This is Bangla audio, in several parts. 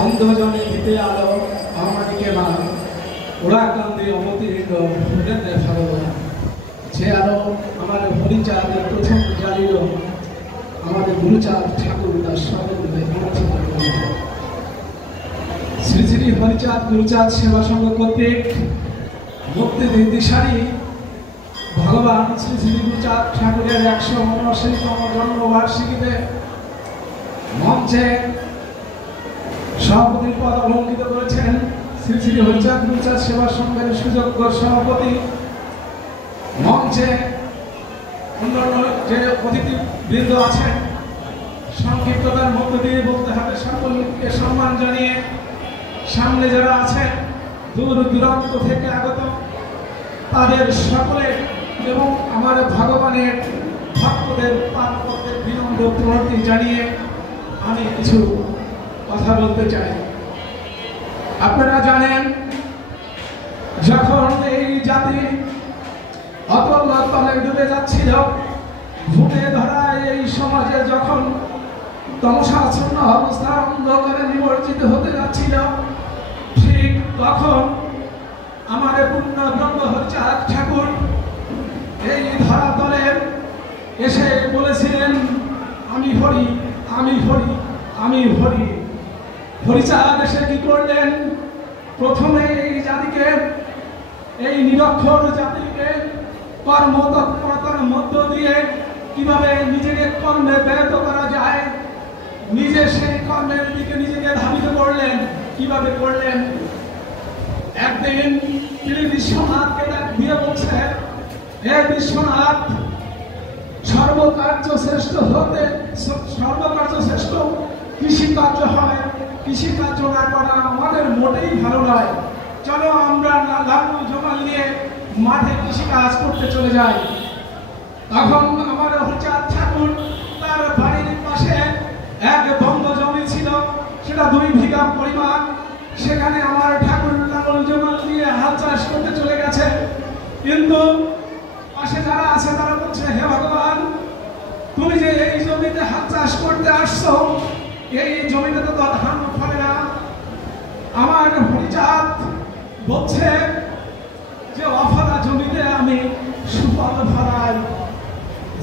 অন্ধজনে দিতে আলো আমাদিকে মা, ওরা কান্দে অবতীর্ণ হলেন ভগবান। যে আলো আমার হরিচাঁদের প্রথম জ্বালিল, আমাদের গুরুচাঁদ ঠাকুর তার সর্বদে শ্রী শ্রী হরিচাঁদ গুরুচাঁদ সেবা সংঘ কর্তৃক মুক্তি দিশারি ভগবান শ্রী শ্রী গুরুচাঁদ ঠাকুরের 179তম জন্মবার্ষিকীতে মঞ্চে সভাপতির পদ অলঙ্কিত করেছেন শ্রী শ্রী হরিচাঁদ গুরুচাঁদ সেবা সংঘের সুযোগ্য সভাপতি। মঞ্চে অন্যান্য যে অতিথিবৃন্দ আছেন, সংক্ষিপ্ততার মধ্য দিয়ে বলতে হবে সকলকে সম্মান জানিয়ে সামনে যারা আছেন দূর দূরান্ত থেকে আগত তাদের সকলে এবং আমার ভগবানের ভক্তদের পাদ পদ্মে বিনম্র প্রণতি জানিয়ে আমি কিছু কথা বলতে চাই। আপনারা জানেন, যখন এই জাতি অতল তলে ডুবে যাচ্ছিল, ভূতে ধরা এই সমাজে যখন তমসাচ্ছন্ন অবস্থা অন্ধকারে নিমজ্জিত হতে যাচ্ছিল, ঠিক তখন আমার পূর্ণ ব্রহ্ম হরিচাঁদ ঠাকুর এই ধরাতলে এসে বলেছিলেন, আমি হরি, আমি হরি, আমি হরি। হরিচাঁদ এসে কি করলেন? প্রথমে এই জাতিকে, এই নিরক্ষর জাতিকে কর্মতৎপরতার মধ্য দিয়ে কিভাবে নিজেকে কর্মে ব্যাহত করা যায়, নিজে সেই কর্মের দিকে নিজেকে ধাবিত করলেন। কিভাবে করলেন? একদিন তিনি বিশ্বনাথকে ডাক দিয়ে বলছে, হে বিশ্বনাথ, সর্বকার্য শ্রেষ্ঠ হতে সর্বকার্য শ্রেষ্ঠ কৃষিকার্য হয়, কৃষিকার্য না করা আমাদের মোটেই ভালো নয়। চলো আমরা লাঙ্গল জমাল নিয়ে মাঠে কৃষিকাজ করতে চলে যাই। তখন আমার হরিচাঁদ ঠাকুর তার বাড়ির পাশে এক বন্ধ জমি ছিল, সেটা 2 বিঘা পরিমাণ। সেখানে আমার ঠাকুর লাঙ্গল জমাল দিয়ে হাল চাষ করতে চলে গেছে। কিন্তু পাশে যারা আছে তারা বলছে, হে ভগবান, তুমি যে এই জমিতে হাল চাষ করতে আসছো, এই জমিতে তো ধান ফলে না। আমার হরিচাঁদ বলছে যে অফলা জমিতে আমি সুফল ফলাই,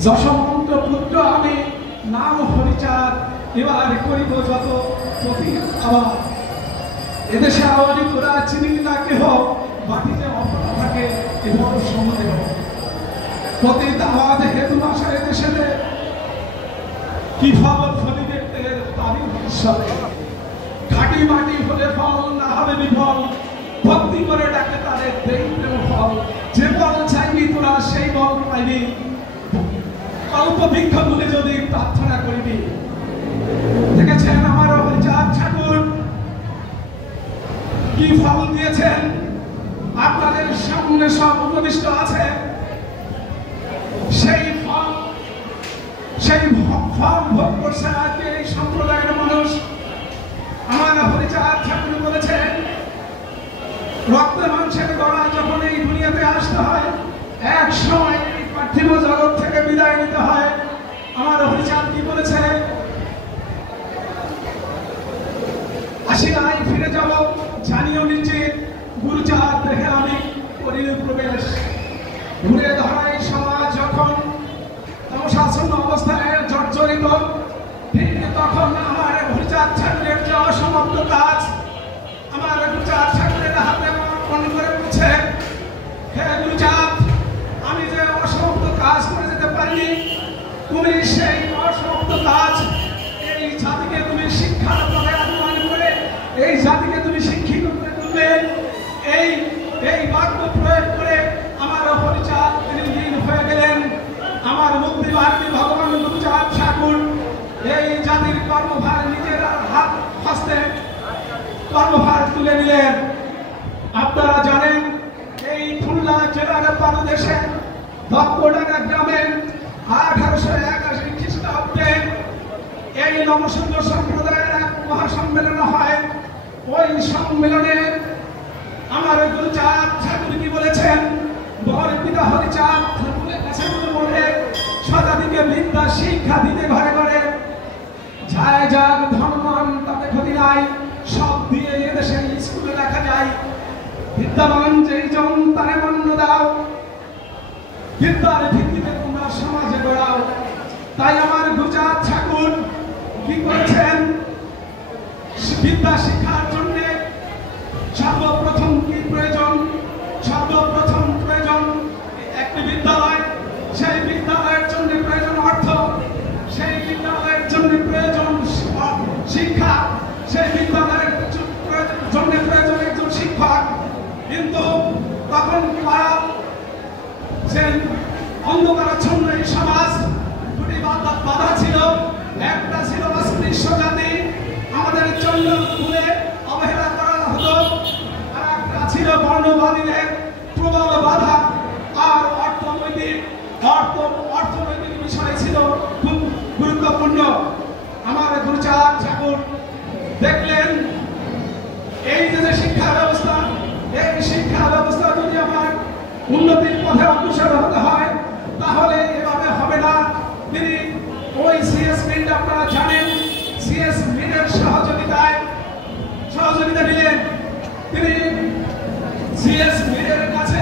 যশবন্ত পুত্র আমি, নাম হরিচাঁদ, এবার করিব যত প্রতি আবার। এদেশে আওয়ারি তোরা চিনিল না কেহ, বাটিতে অফলা থাকে এবং সমাদেহ। প্রতি দাওয়া দেখে তোমাশা এদেশে কি ফল ফলিবে তারই ঈশ্বরে। খাঁটি মাটি হলে ফল, না হবে বিফল। ভক্তি করে ডাকে তাদের দেই প্রেম ফল। যে বল চাইবি তোরা সেই বল পাইবি, অল্প ভিক্ষা বলে যদি প্রার্থনা করিবি। দেখেছেন আমার হরিচাঁদ ঠাকুর কি ফল দিয়েছেন? আপনাদের সামনে সব উপদিষ্ট আছে। সেই ফল ভোগ করছে আজকে এই সম্প্রদায়ের মানুষ। আমার হরিচাঁদ ঠাকুর বলেছেন, রক্ত মাংসের গড়া যখন এই দুনিয়াতে আসতে হয়, এক সময় এই পার্থিব জগৎ থেকে বিদায় নিতে হয়। আমার হরিচাঁদ কি বলেছে? আসি নাই, ফিরে যাব, জানিও নিশ্চিত, গুরুচাঁদ দেখে আমি করিল প্রবেশ। ঘুরে ধরাই সমাজ যখন তমসাচ্ছন্ন অবস্থায় জর্জরিত, ঠিক তখন আমার হরিচাঁদ ঠাকুরের যে অসমাপ্ত কাজ, আমার গুরুচাঁদ ঠাকুরের হাতে মন করে বলছে, হে গুরুচাঁদ, আমি যে অসমাপ্ত কাজ করে যেতে পারিনি, তুমি সেই অসমাপ্ত কাজ এই জাতিকে তুমি শিক্ষার পথে আহ্বান করে এই জাতিকে তুমি শিক্ষিত করে তুলবে। এই বাক্য প্রয়োগ করে আমার হরিচাঁদ তিনি লীন হয়ে গেলেন। আমার মুক্তিবাহিনী ভগবান গুরুচাঁদ ঠাকুর এই জাতির কর্মভার নিজের হাত হস্তে কর্মভার তুলে নিলেন। আপনারা জানেন, এই খুলনা জেলার পাদদেশে দত্তডাঙ্গা গ্রামে 1881 খ্রিস্টাব্দে এই নবসুন্দর সম্প্রদায়ের এক মহাসম্মেলন হয়। ওই সম্মেলনে আমার গুরুচাঁদ ঠাকুর কি বলেছেন? বড় পিতা হরিচাঁদ ঠাকুরের কাছে বলে শতাধিকে বিদ্যা শিক্ষা দিতে ঘরে ঘরে, যায় যাক ধর্মান তাতে ক্ষতি নাই, বিদ্যাবান যেই জন তারে মান্য দাও, বিদ্যার ভিত্তিতে তোমরা সমাজে গড়াও। তাই আমার গুজরাট ঠাকুর কি করেছেন, বিদ্যা শিক্ষার জন্য সর্বপ্রথম কি প্রয়োজন? সর্বপ্রথম প্রয়োজন একটি বিদ্যালয়। সেই বিদ্যালয়ের জন্য প্রয়োজন অর্থ, সেই বিদ্যালয়ের জন্য প্রয়োজন শিক্ষা, সেই বিদ্যালয়ের জন্য প্রয়োজন একজন শিক্ষক। কিন্তু তখন সেই অন্ধকারাচ্ছন্ন এই সমাজ দুটি বাধা ছিল। একটা ছিল অস্পৃশ্য জাতি, আমাদের চন্দ্রকুলে অবহেলা করা হতো, আর একটা ছিল বর্ণবাদীদের প্রবল বাধা। আর অর্থনৈতিক বিষয় ছিল খুব গুরুত্বপূর্ণ। আমার গুরুচাঁদ ঠাকুর দেখলেন এই যে শিক্ষা ব্যবস্থা, এই শিক্ষা ব্যবস্থা যদি আমার উন্নতির পথে অগ্রসর হতে হয় তাহলে এভাবে হবে না। তিনি ওই সিএস মিন্ট, আপনারা জানেন, সিএস মিন্টের সহযোগিতা নিলেন। তিনি সিএস মিন্টের কাছে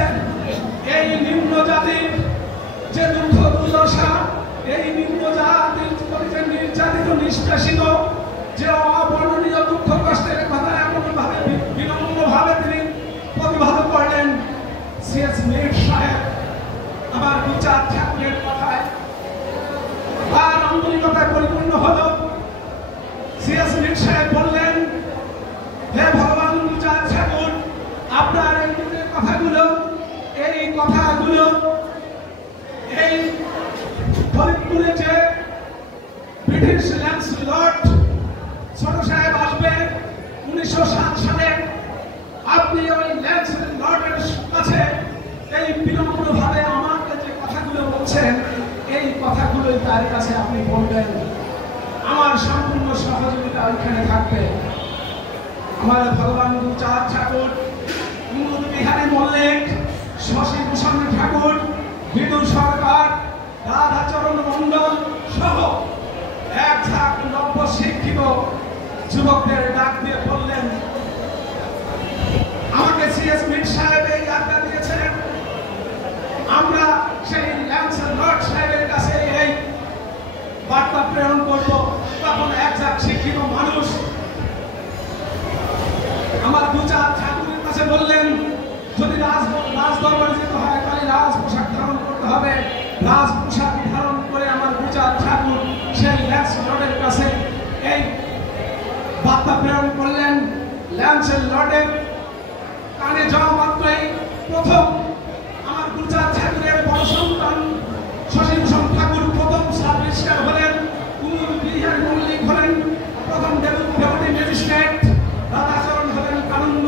এই নিম্ন জাতির যে দুঃখ দুর্দশা, এই নিম্ন জাতির নির্যাতিত নিষ্কাশিত যে অবর্ণনীয় দুঃখ কষ্টের কথা এমনভাবে বিনম্রভাবে তিনি প্রতিবাদ করলেন। সিএস মিন্ট সাহেব আমার গুরুচাঁদ ঠাকুরের কথায় তার আন্তরিকতায় পরিপূর্ণ হলো। সিএস মিন্ট সাহেব বললেন, হে ভগবান গুরুচাঁদ ঠাকুর, আপনার এই কথাগুলো এই ফরিদপুরে যে ব্রিটিশ ল্যান্ডলর্ড ছোট সাহেব আসবে 1907 সালে, আপনি ওই ল্যান্ডলর্ডের কাছে এই বিনম্রভাবে আমাকে যে কথাগুলো বলছেন এই কথাগুলোই তার কাছে আপনি বলবেন। আমার সম্পূর্ণ সহযোগিতা ওইখানে থাকবে। আমার ভগবান গুরুচাঁদ ঠাকুর, কুমুদ বিহারী মল্লিক, শশীভূষণ ঠাকুর, বিদু সরকার, রাধাচরণ মণ্ডল সহ এক ঝাঁক নব্য শিক্ষিত যুবকদের ডাক দিয়ে বললেন, আমাকে সিএস মিন্ট সাহেব এই আজ্ঞা দিয়েছেন, আমরা সেই ল্যান্ডলর্ড সাহেবের কাছে এই বার্তা প্রেরণ করব। তখন এক ঝাঁক শিক্ষিত মানুষ আমার গুরুচাঁদ ঠাকুরের কাছে বললেন, যদি রাজ দরবারে যেতে হয় তাহলে রাজ পোশাক ধারণ করতে হবে। রাজ পোশাক ধারণ করে আমার গুরুচাঁদ ঠাকুর সেই ল্যান্ডলর্ডের কাছে এই বার্তা প্রেরণ করলেন। ল্যান্ডলর্ডের কানে যাওয়া মাত্রই প্রথম আমার গুরুচাঁদ ঠাকুরের বড় সন্তান শশীভূষণ ঠাকুর প্রথম সাব রেজিস্ট্রার হলেন, কুমুদ বিহারী মল্লিক হলেন প্রথম ডেপুটি ম্যাজিস্ট্রেট, রাধাচরণ হলেন কানুন্দ।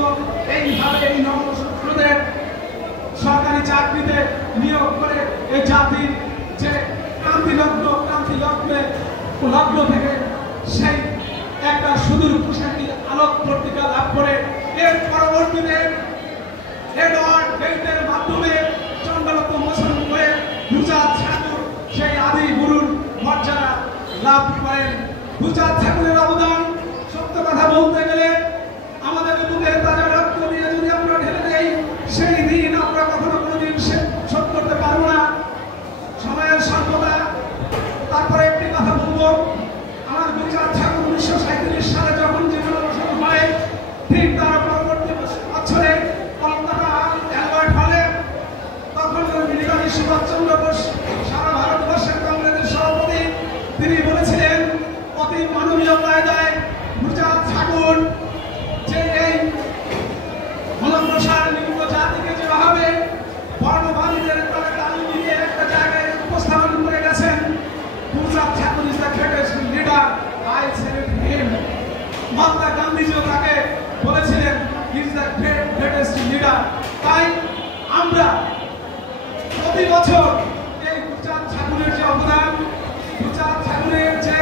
এইভাবে এই নবশূদ্রদের সরকারি চাকরিতে নিয়োগ করে এই জাতির যে ক্রান্তি লগ্ন থেকে সেই একটা সুদূর প্রসারী আলোক পত্রিকা লাভ করে এর পরবর্তীতে এডওয়ার্ড বেল্টের মাধ্যমে চন্দ্ররত্ন মোচন করে গুরুচাঁদ ঠাকুর সেই আদি গুরুর মর্যাদা লাভ করেন। গুরুচাঁদ ঠাকুরের অবদান সত্য কথা বলতে গেলে আমাদের বুকে তাজা রক্ত দিয়ে যদি আমরা ঢেলে দেই সেই দিন আমরা কখনো কোনোদিন শোধ করতে পারবো না। সময়ের স্বল্পতা। তারপরে একটি কথা বলবো, আমার গুরুচাঁদ ঠাকুর 1937 সালে যখন জীবন অবসান হয় ঠিক তার পরবর্তী বছরে কলকাতা অ্যালবার্ট হলে তখন নেতাজি সুভাষচন্দ্র বোস সারা ভারতবর্ষের কংগ্রেসের সভাপতি, তিনি বলেছিলেন অতি মানবীয় কায়দায় গুরুচাঁদ ঠাকুর যে এই মনপ্রসার নিম্ন জাতিকে যেভাবে বর্ণবাদীদের তালু দিয়ে একটা জায়গায় উপস্থাপন করে গেছেন, Guruchand Thakur is the greatest leader, I salute him. Mahatma গান্ধীজিও তাকে বলেছিলেন he is the greatest leader. তাই আমরা প্রতি বছর এই গুরুচাঁদ ঠাকুরের যে অবদান, গুরুচাঁদ ঠাকুরের যে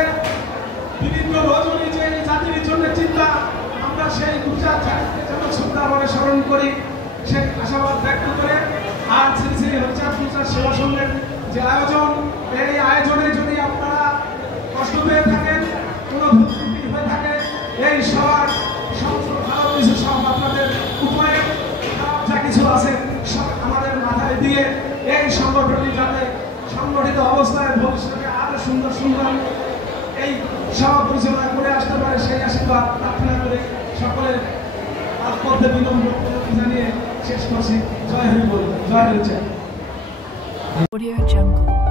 বিভিন্ন রজনী যে জাতির জন্য চিন্তা, আমরা সেই গুরুচাঁদ ঠাকুরকে যেন শ্রদ্ধাভরে স্মরণ করি সেই আশাবাদ ব্যক্ত করে আর শ্রী শ্রী হরিচাঁদ গুরুচাঁদ সেবা সংঘের যে আয়োজন, এই আয়োজনে যদি আপনারা কষ্ট পেয়ে থাকেন, কোনো ভুল হয়ে থাকে, এই সবার সমস্ত ভালো কিছু সব আপনাদের উপরে ভবিষ্যতে আরো সুন্দর সুন্দর এই সব পরিচালনা করে আসতে পারে সেই আশীর্বাদ প্রার্থনা করে সকলের আত্মপদে বিলম্ব জানিয়ে শেষ করছি। জয় হরি বল, জয় হরি। Audio Jungle.